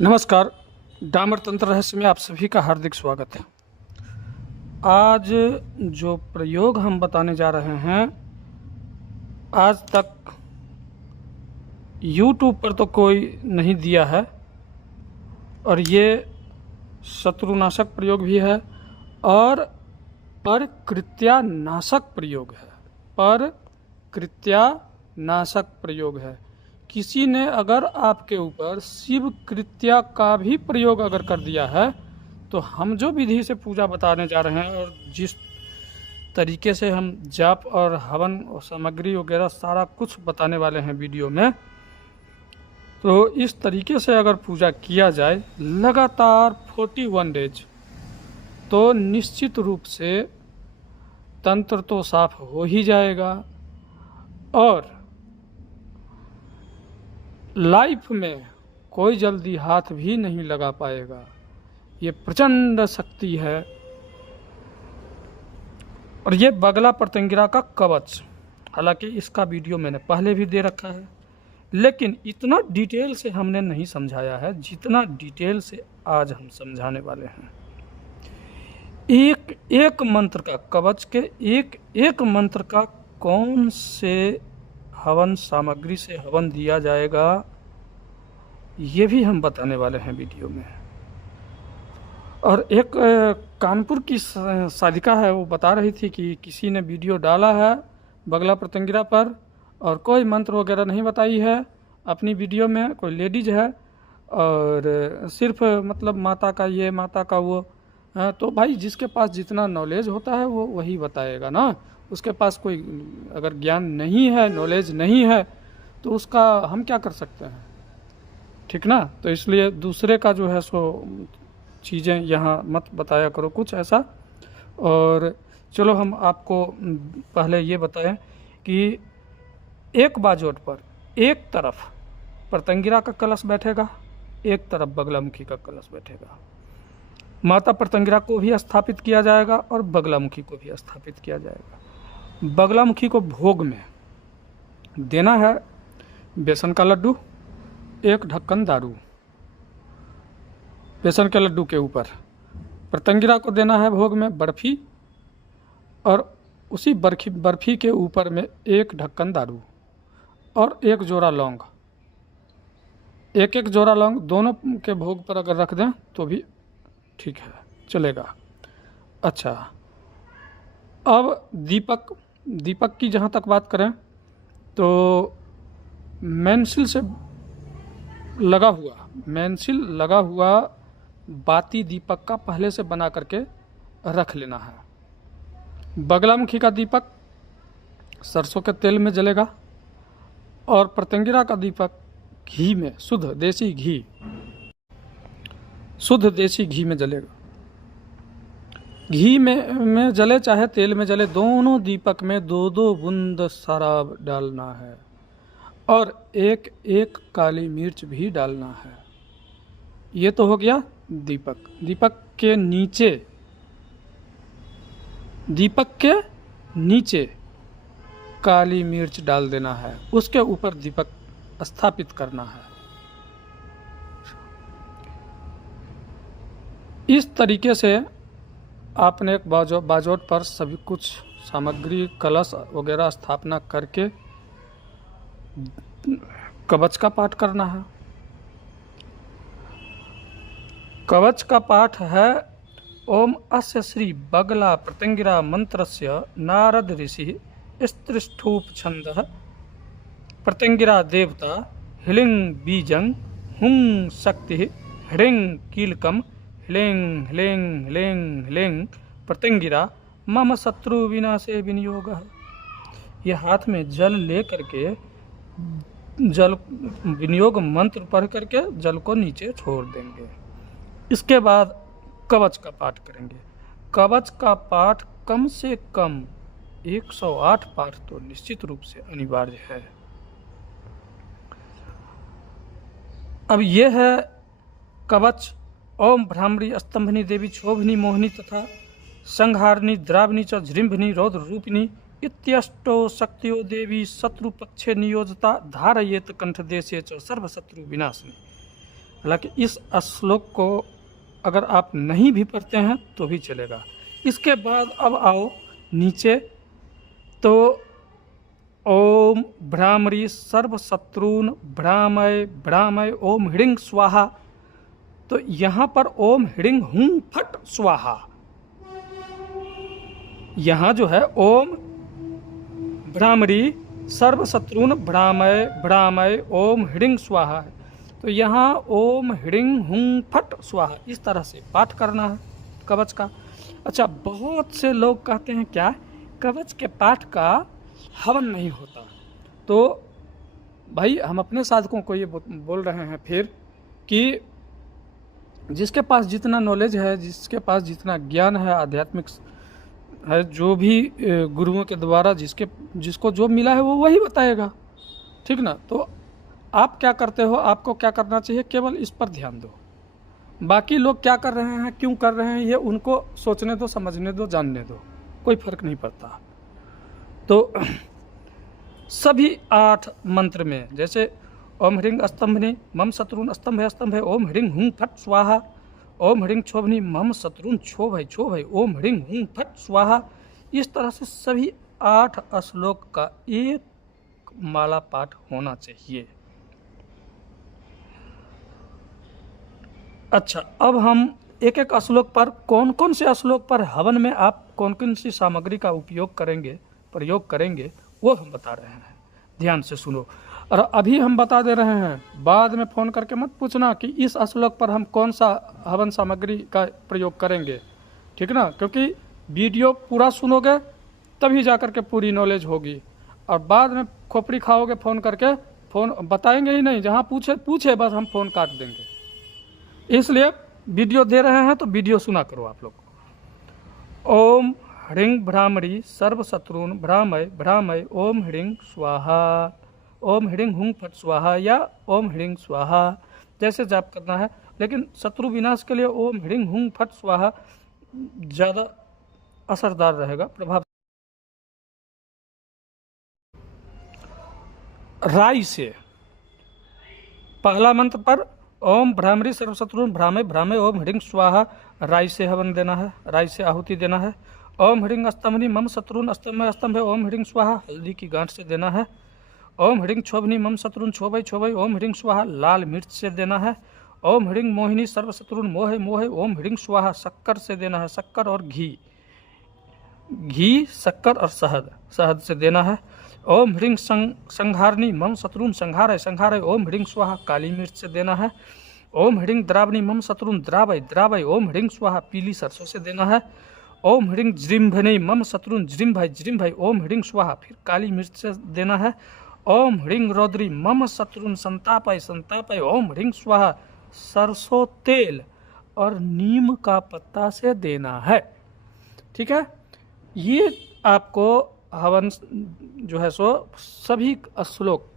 नमस्कार। डामर तंत्र रहस्य में आप सभी का हार्दिक स्वागत है। आज जो प्रयोग हम बताने जा रहे हैं, आज तक YouTube पर तो कोई नहीं दिया है और ये शत्रुनाशक प्रयोग भी है और परकृत्यानाशक प्रयोग है। परकृत्यानाशक प्रयोग है। किसी ने अगर आपके ऊपर शिव कृत्या का भी प्रयोग अगर कर दिया है तो हम जो विधि से पूजा बताने जा रहे हैं और जिस तरीके से हम जाप और हवन और सामग्री वगैरह सारा कुछ बताने वाले हैं वीडियो में, तो इस तरीके से अगर पूजा किया जाए लगातार 41 डेज तो निश्चित रूप से तंत्र तो साफ हो ही जाएगा और लाइफ में कोई जल्दी हाथ भी नहीं लगा पाएगा। ये प्रचंड शक्ति है और ये बगला प्रत्यंगिरा का कवच, हालांकि इसका वीडियो मैंने पहले भी दे रखा है, लेकिन इतना डिटेल से हमने नहीं समझाया है जितना डिटेल से आज हम समझाने वाले हैं। एक एक मंत्र का, कवच के एक एक मंत्र का कौन से हवन सामग्री से हवन दिया जाएगा, ये भी हम बताने वाले हैं वीडियो में। और एक कानपुर की साधिका है, वो बता रही थी कि किसी ने वीडियो डाला है बगला प्रत्यंगिरा पर और कोई मंत्र वगैरह नहीं बताई है अपनी वीडियो में, कोई लेडीज है और सिर्फ मतलब माता का ये माता का वो। तो भाई जिसके पास जितना नॉलेज होता है वो वही बताएगा ना। उसके पास कोई अगर ज्ञान नहीं है, नॉलेज नहीं है, तो उसका हम क्या कर सकते हैं, ठीक ना। तो इसलिए दूसरे का जो है सो चीज़ें यहाँ मत बताया करो कुछ ऐसा। और चलो हम आपको पहले ये बताएं कि एक बाजोट पर एक तरफ प्रत्यंगिरा का कलश बैठेगा, एक तरफ बगलामुखी का कलश बैठेगा। माता प्रत्यंगिरा को भी स्थापित किया जाएगा और बगलामुखी को भी स्थापित किया जाएगा। बगलामुखी को भोग में देना है बेसन का लड्डू, एक ढक्कन दारू बेसन के लड्डू के ऊपर। प्रत्यंगिरा को देना है भोग में बर्फी और उसी बर्फी के ऊपर में एक ढक्कन दारू और एक जोड़ा लौंग। एक एक जोड़ा लौंग दोनों के भोग पर अगर रख दें तो भी ठीक है, चलेगा। अच्छा, अब दीपक की जहाँ तक बात करें तो मेंसिल लगा हुआ बाती दीपक का पहले से बना करके रख लेना है। बगलामुखी का दीपक सरसों के तेल में जलेगा और प्रत्यंगिरा का दीपक घी में, शुद्ध देसी घी में जलेगा। घी में जले चाहे तेल में जले, दोनों दीपक में 2-2 बूंद शराब डालना है और एक एक काली मिर्च भी डालना है। ये तो हो गया दीपक के नीचे काली मिर्च डाल देना है, उसके ऊपर दीपक स्थापित करना है। इस तरीके से आपने एक बाजोट पर सभी कुछ सामग्री कलश वगैरह स्थापना करके कवच का पाठ करना है। कवच का पाठ है ओम अस्य श्री बगला प्रत्यंगिरा मंत्रस्य नारद ऋषि स्त्रिष्ठूप छंदः प्रत्यंगिरा देवता ह्लिंग बीजं हुं शक्ति ह्लिंग कीलकम ह्लिंग ह्लिंग ह्लिंग ह्लिंग प्रत्यंगिरा मम शत्रु विनाशे विनियोगः। ये हाथ में जल ले करके जल विनियोग मंत्र पढ़ करके जल को नीचे छोड़ देंगे। इसके बाद कवच का पाठ करेंगे। कवच का पाठ कम से कम 108 पाठ तो निश्चित रूप से अनिवार्य है। अब यह है कवच। ओम भ्रामरी स्तंभनी देवी क्षोभनी मोहिनी तथा संहारिणी द्रावणी च जृंभनी रौद्र रूपिणी इत्यष्टो शक्तियो देवी शत्रु पक्षे नियोजता धारयेत कंठदेशे च सर्वशत्रु विनाशिनी। हालांकि इस श्लोक को अगर आप नहीं भी पढ़ते हैं तो भी चलेगा। इसके बाद अब आओ नीचे, तो ओम भ्रामरी सर्वशत्रून भ्रामय भ्रामय ओम ह्रीं स्वाहा। तो यहाँ पर ओम ह्रीं हुं फट स्वाहा, यहाँ जो है ओम भ्रामरी सर्वशत्रुन भ्रामय भ्रामय ओम ह्रीं स्वाहा है। तो यहाँ ओम ह्रीं हुं फट स्वाहा इस तरह से पाठ करना है कवच का। अच्छा, बहुत से लोग कहते हैं क्या कवच के पाठ का हवन नहीं होता। तो भाई हम अपने साधकों को ये बोल रहे हैं फिर कि जिसके पास जितना नॉलेज है, जिसके पास जितना ज्ञान है आध्यात्मिक है, जो भी गुरुओं के द्वारा जिसको जो मिला है वो वही बताएगा, ठीक ना। तो आप क्या करते हो, आपको क्या करना चाहिए, केवल इस पर ध्यान दो। बाकी लोग क्या कर रहे हैं, क्यों कर रहे हैं, ये उनको सोचने दो, समझने दो, जानने दो, कोई फर्क नहीं पड़ता। तो सभी 8 मंत्र में जैसे ओम ह्रीं स्तंभनि मम शत्रुन स्तंभे स्तंभे ओम ह्रीं हुं फट स्वाहा, ओम ह्रीं क्षोभनि मम शत्रुन क्षोभय क्षोभय ओम ह्रीं हुं फट स्वाहा, इस तरह से सभी 8 श्लोक का एक माला पाठ होना चाहिए। अच्छा, अब हम एक एक श्लोक पर कौन कौन से श्लोक पर हवन में आप कौन कौन सी सामग्री का उपयोग करेंगे, प्रयोग करेंगे, वो हम बता रहे हैं। ध्यान से सुनो। और अभी हम बता दे रहे हैं, बाद में फ़ोन करके मत पूछना कि इस श्लोक पर हम कौन सा हवन सामग्री का प्रयोग करेंगे, ठीक ना। क्योंकि वीडियो पूरा सुनोगे तभी जा कर के पूरी नॉलेज होगी, और बाद में खोपड़ी खाओगे फ़ोन करके, फ़ोन बताएंगे ही नहीं, जहाँ पूछे बस हम फ़ोन काट देंगे। इसलिए वीडियो दे रहे हैं तो वीडियो सुना करो आप लोग। ओम ह्रीं भ्रामरी सर्वशत्रुन भ्रामय भ्रामय ओम ह्रीं स्वाहा, ओम ह्रीं हुं फट स्वाहा या ओम ह्रीं स्वाहा जैसे जाप करना है। लेकिन शत्रु विनाश के लिए ओम ह्रीं हुं फट स्वाहा ज़्यादा असरदार रहेगा, प्रभाव। राई से पहला मंत्र पर ओम भ्रामरी सर्वशत्रुन भ्रामय भ्रामय ओम ह्रीं स्वाहा, राई से हवन देना है, राई से आहुति देना है। ओम ह्रीं स्तंभनि मम शत्रुन स्तंभे स्तंभे ओम ह्रीं स्वाहा, हल्दी की गांठ से देना है। ओम ह्रीं क्षोभनि मम शत्रुन क्षोभय क्षोभय ओम ह्रीं स्वाहा, लाल मिर्च से देना है। ओम ह्रीं मोहिनी सर्वशत्रुन मोहे मोहे ओम ह्रीं स्वाहा, शक्कर से देना है, शक्कर और घी शक्कर और शहद से देना है। ओम ह्रीं संहारणी मम शत्रुन संहारय संहारय ओम ह्रीं स्वाहा, काली मिर्च से देना है। ओम ह्रीं द्रावणी मम शत्रुन द्रावय द्रावय ओम ह्रीं स्वाहा, पीली सरसों से देना है। ओम ह्रीं जृंभणे मम शत्रुन जृंभय जृंभय ओम ह्रीं स्वाहा, फिर काली मिर्च से देना है। ओम ह्रीं रौद्री मम शत्रुन संतापय संतापय ओम ह्रीं स्वाहा, सरसों तेल और नीम का पत्ता से देना है, ठीक है। ये आपको हवन जो है सो सभी श्लोक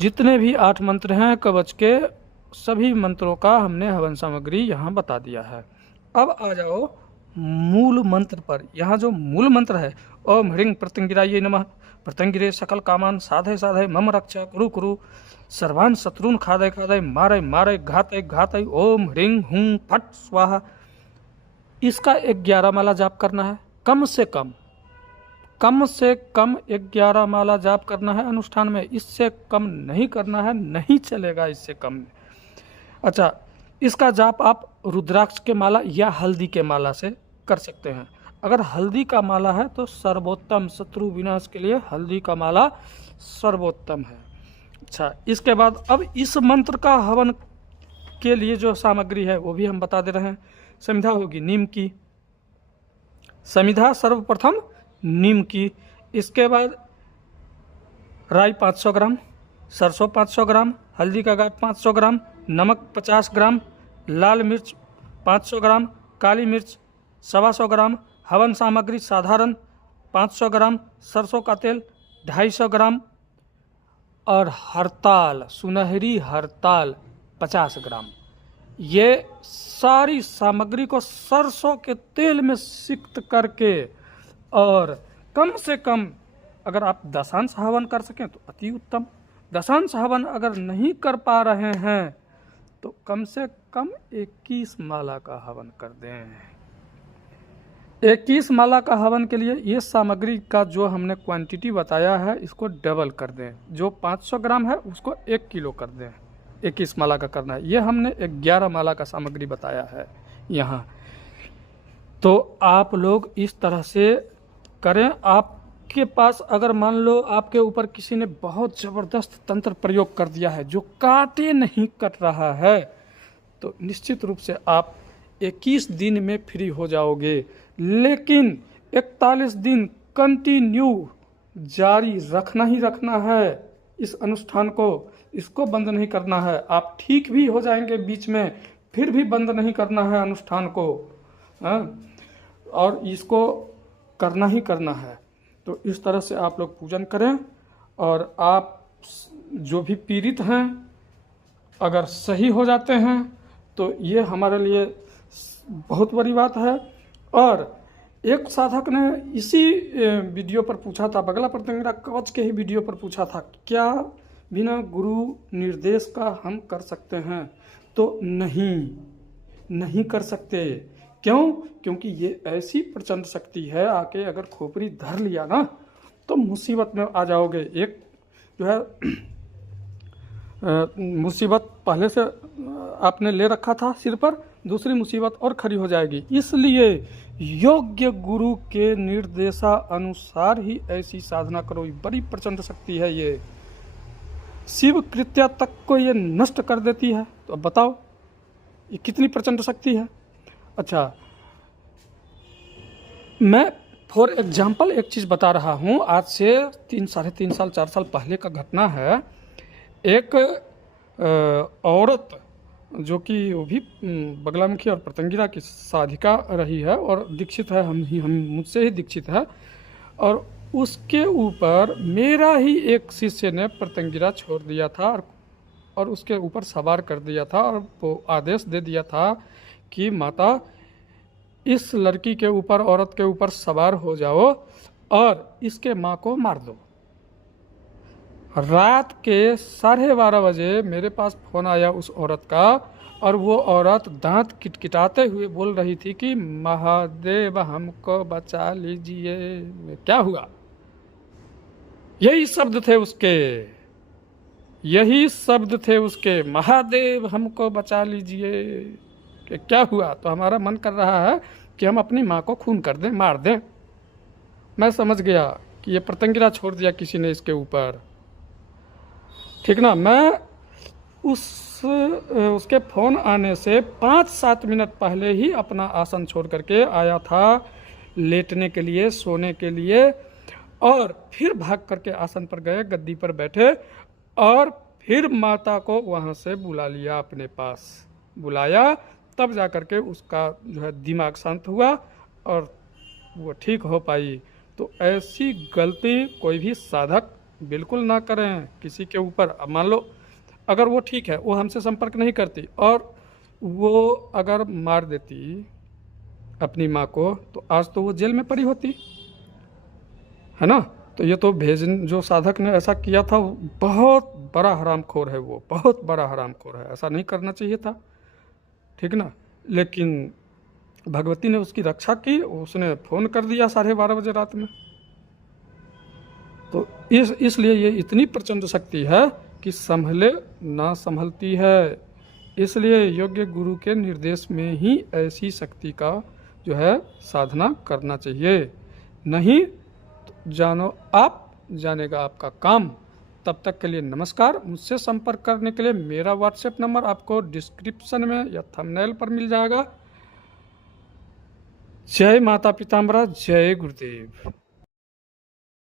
जितने भी 8 मंत्र हैं कवच के, सभी मंत्रों का हमने हवन सामग्री यहाँ बता दिया है। अब आ जाओ मूल मंत्र पर। यहाँ जो मूल मंत्र है ओम ह्रीं प्रत्यंगिराय नमः, प्रत्यंगिरे सकल कामान साधय साधय मम रक्षा कुरु कुरु सर्वान् शत्रुन खादय खादय मारय मारय घातय घातय ओम ह्रीं हुं फट स्वाहा। इसका 11 माला जाप करना है, कम से कम 11 माला जाप करना है अनुष्ठान में, इससे कम नहीं करना है, नहीं चलेगा इससे कम में। अच्छा, इसका जाप आप रुद्राक्ष के माला या हल्दी के माला से कर सकते हैं। अगर हल्दी का माला है तो सर्वोत्तम, शत्रु विनाश के लिए हल्दी का माला सर्वोत्तम है। अच्छा, इसके बाद अब इस मंत्र का हवन के लिए जो सामग्री है वो भी हम बता दे रहे हैं। समिधा होगी नीम की, समिधा सर्वप्रथम नीम की। इसके बाद राई 500 ग्राम, सरसों 500 ग्राम, हल्दी का गांठ 500 ग्राम, नमक 50 ग्राम, लाल मिर्च 500 ग्राम, काली मिर्च 125 ग्राम, हवन सामग्री साधारण 500 ग्राम, सरसों का तेल 250 ग्राम और हरताल, सुनहरी हरताल 50 ग्राम। ये सारी सामग्री को सरसों के तेल में सिक्त करके, और कम से कम अगर आप दशांश हवन कर सकें तो अति उत्तम, दशांश हवन अगर नहीं कर पा रहे हैं तो कम से कम 21 माला का हवन कर दें। 21 माला का हवन के लिए ये सामग्री का जो हमने क्वांटिटी बताया है इसको डबल कर दें। जो 500 ग्राम है उसको 1 किलो कर दें। 21 माला का करना है। ये हमने 11 माला का सामग्री बताया है यहाँ। तो आप लोग इस तरह से करें। आपके पास अगर मान लो आपके ऊपर किसी ने बहुत ज़बरदस्त तंत्र प्रयोग कर दिया है जो काटे नहीं कट रहा है, तो निश्चित रूप से आप 21 दिन में फ्री हो जाओगे। लेकिन 41 दिन कंटिन्यू जारी रखना ही रखना है इस अनुष्ठान को, इसको बंद नहीं करना है। आप ठीक भी हो जाएंगे बीच में, फिर भी बंद नहीं करना है अनुष्ठान को, और इसको करना ही करना है। तो इस तरह से आप लोग पूजन करें, और आप जो भी पीड़ित हैं अगर सही हो जाते हैं तो ये हमारे लिए बहुत बड़ी बात है। और एक साधक ने इसी वीडियो पर पूछा था, बगला प्रत्यंगिरा कवच के ही वीडियो पर पूछा था, क्या बिना गुरु निर्देश का हम कर सकते हैं? तो नहीं कर सकते। क्यों? क्योंकि ये ऐसी प्रचंड शक्ति है, आके अगर खोपड़ी धर लिया ना तो मुसीबत में आ जाओगे। एक जो है मुसीबत पहले से आपने ले रखा था सिर पर, दूसरी मुसीबत और खड़ी हो जाएगी। इसलिए योग्य गुरु के निर्देशानुसार ही ऐसी साधना करो। बड़ी प्रचंड शक्ति है ये, शिव कृत्या तक को ये नष्ट कर देती है। तो अब बताओ ये कितनी प्रचंड शक्ति है। अच्छा, मैं फॉर एग्जाम्पल एक चीज़ बता रहा हूँ। आज से 3, 3.5 साल 4 साल पहले का घटना है। एक औरत जो कि वो भी बगलामुखी और प्रत्यंगिरा की साधिका रही है और दीक्षित है, हम मुझसे ही दीक्षित है, और उसके ऊपर मेरा ही एक शिष्य ने प्रत्यंगिरा छोड़ दिया था और उसके ऊपर सवार कर दिया था, और वो आदेश दे दिया था कि माता इस लड़की के ऊपर, औरत के ऊपर सवार हो जाओ और इसके माँ को मार दो। रात के 12:30 बजे मेरे पास फ़ोन आया उस औरत का, और वो औरत दांत किटकिटाते हुए बोल रही थी कि महादेव हमको बचा लीजिए। क्या हुआ? यही शब्द थे उसके, यही शब्द थे उसके, महादेव हमको बचा लीजिए। कि क्या हुआ? तो हमारा मन कर रहा है कि हम अपनी माँ को खून कर दें, मार दें। मैं समझ गया कि ये प्रत्यंगिरा छोड़ दिया किसी ने इसके ऊपर, ठीक ना। मैं उसके फ़ोन आने से 5-7 मिनट पहले ही अपना आसन छोड़ करके आया था लेटने के लिए, सोने के लिए, और फिर भाग करके आसन पर गए, गद्दी पर बैठे, और फिर माता को वहाँ से बुला लिया, अपने पास बुलाया। तब जा करके उसका जो है दिमाग शांत हुआ और वो ठीक हो पाई। तो ऐसी गलती कोई भी साधक बिल्कुल ना करें किसी के ऊपर। अब मान लो अगर वो ठीक है, वो हमसे संपर्क नहीं करती और वो अगर मार देती अपनी माँ को, तो आज तो वो जेल में पड़ी होती, है ना। तो ये तो जो साधक ने ऐसा किया था बहुत बड़ा हरामखोर है, वो बहुत बड़ा हरामखोर है, ऐसा नहीं करना चाहिए था, ठीक ना। लेकिन भगवती ने उसकी रक्षा की, उसने फ़ोन कर दिया 12:30 बजे रात में। तो इसलिए ये इतनी प्रचंड शक्ति है कि संभले ना संभलती है। इसलिए योग्य गुरु के निर्देश में ही ऐसी शक्ति का जो है साधना करना चाहिए। नहीं तो जानो आप, जानेगा आपका काम। तब तक के लिए नमस्कार। मुझसे संपर्क करने के लिए मेरा व्हाट्सएप नंबर आपको डिस्क्रिप्शन में या थंबनेल पर मिल जाएगा। जय माता पीताम्बरा, जय गुरुदेव।